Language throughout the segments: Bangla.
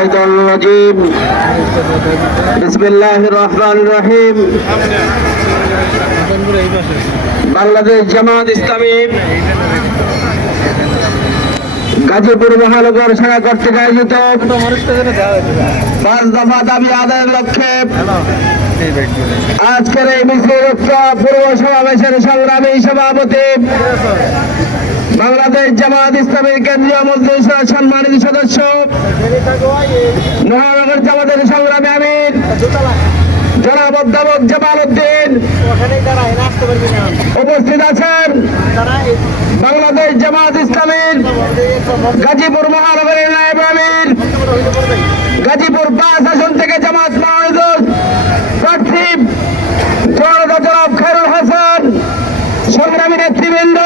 الشيطان الرجيم بسم الله الرحمن الرحيم বাংলাদেশ জামাত ইসলামী গাজীপুর মহানগর শাখা কর্তৃক আয়োজিত 5 দফা দাবি আদায়ের লক্ষ্যে আজকের এই মিছিল পূর্ব সমাবেশের সংগ্রামী সভাপতি বাংলাদেশ জামাত ইসলামী কেন্দ্রীয় মজলিসের সম্মানিত সদস্য মহানগর জামাতের সংগ্রামী আমির জনাব অধ্যাপক জামাল উদ্দিন উপস্থিত আছেন। বাংলাদেশ জামাত ইসলামীর গাজীপুর মহানগরের নায়েব আমির, গাজীপুর 5 আসন থেকে জামাত মনোনীত প্রার্থী জনাব খায়রুল হাসান, সংগ্রামী নেতৃবৃন্দ,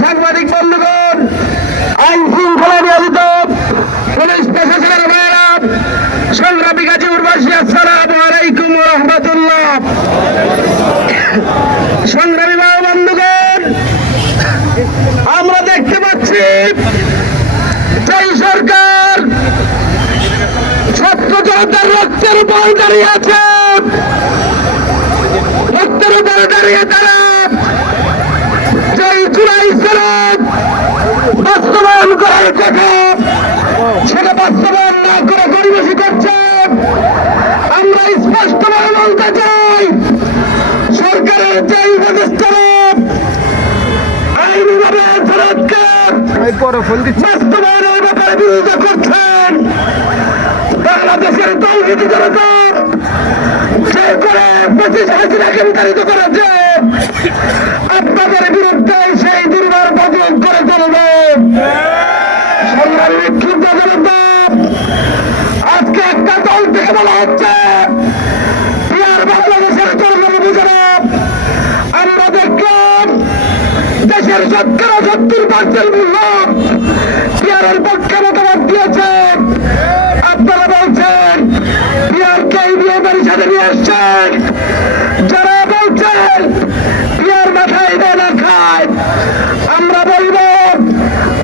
সাংবাদিক বন্ধুগণ, আইন শৃঙ্খলা নিয়োজিত পুলিশ প্রশাসনের ভাইয়েরা, সংগ্রামী গাজীপুরবাসী, আসসালামু আলাইকুম ওয়া রাহমাতুল্লাহ। সংগ্রামী ভাই বন্ধুগণ, আমরা দেখতে পাচ্ছি এই সরকার ছাত্র জনতার রক্তের উপর দাঁড়িয়ে আছে, রক্তের উপরে দাঁড়িয়ে তারা জুলাই সনদ বাস্তবায়ন করার কথা সেটা বাস্তবায়ন না করে গরিবেশি করছে। আমরা স্পষ্টভাবে বলতে চাই, সরকারের যে উপদেষ্টারা আইনিভাবে সনদকে বাস্তবায়নের ব্যাপারে বিরোধিতা করছেন, বাংলাদেশের তৌহিদি জনতা যে করে 25 হাসিনাকে বিতাড়িত করেছে, আপনাদের বিরুদ্ধে সেই দুর্বার প্রতিরোধ করে চলবে। সংগ্রামী বিক্ষুব্ধ জনতা, আজকে একটা দল থেকে বলা হচ্ছে বাংলাদেশের জনগণ বুঝে না। আমরা দেখলাম দেশের 70% লোক পিয়ারের পক্ষে মতামত দিয়েছে। আপনারা বলছেন পিয়ারকে নিয়মের সাথে নিয়ে আসছেন, যারা বলছেন পিয়ার মাথায় না খায়, আমরা বলব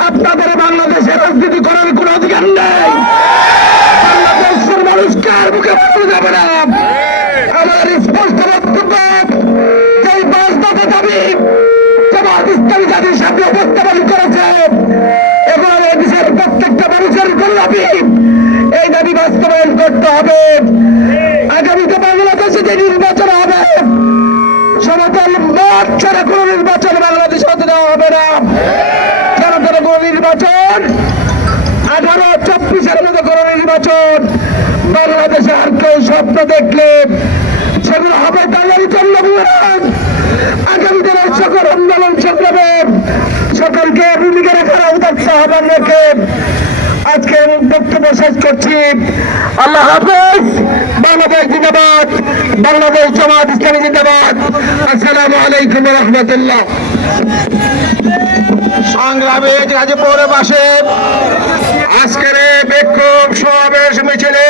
আপনাদের বাংলাদেশে রাজনীতি করার কোন অধিকার নেই। বাংলাদেশের মানুষকে আর মুখে বলতে যাবে না। আমাদের স্পষ্ট বক্তব্য, এই 5 দফা দাবি জামাত ইসলামী জাতির সামনে উপস্থাপন করেছে, এগুলো দেশের প্রত্যেকটা মানুষের দাবি, এই দাবি বাস্তবায়ন করতে হবে। আগামীতে বাংলাদেশে যে নির্বাচন হবে, সমতল মাঠ ছাড়া কোন নির্বাচন বাংলাদেশে হতে দেওয়া হবে না। জনতার কোন নির্বাচন 18-24-এর মতো কোন নির্বাচন বাংলাদেশে আর কেউ স্বপ্ন দেখলে সেগুলো হবে বাঙালি জন্য। আগামী দিনের সকল আন্দোলন সংগ্রামে সকলকে ভূমিকা রাখার আহ্বান রেখে আজকে বক্তব্য শেষ করছি। আল্লাহ হাফেজ। বাংলাদেশ জিন্দাবাদ, বাংলাদেশ জামাত ইসলামী জিন্দাবাদ। আসসালামু আলাইকুম ওয়া রাহমাতুল্লাহ। সংগ্রামী গাজীপুরের পাশে আজকের বিক্ষোভ সমাবেশ মিছিলে